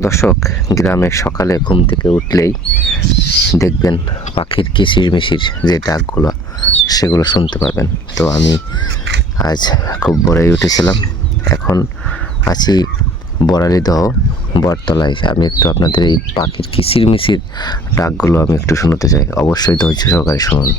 দর্শক, গ্রামের সকালে ঘুম থেকে উঠলেই দেখবেন পাখির কিচিরমিচির যে ডাকগুলো সেগুলো শুনতে পাবেন। তো আমি আজ খুব ভোরেই উঠেছিলাম। এখন আছি বড়ালীদহ বটতলায়। আমি একটু আপনাদের এই পাখির কিচিরমিচির ডাকগুলো আমি একটু শুনতে চাই। অবশ্যই ধৈর্য সহকারে শুনুন।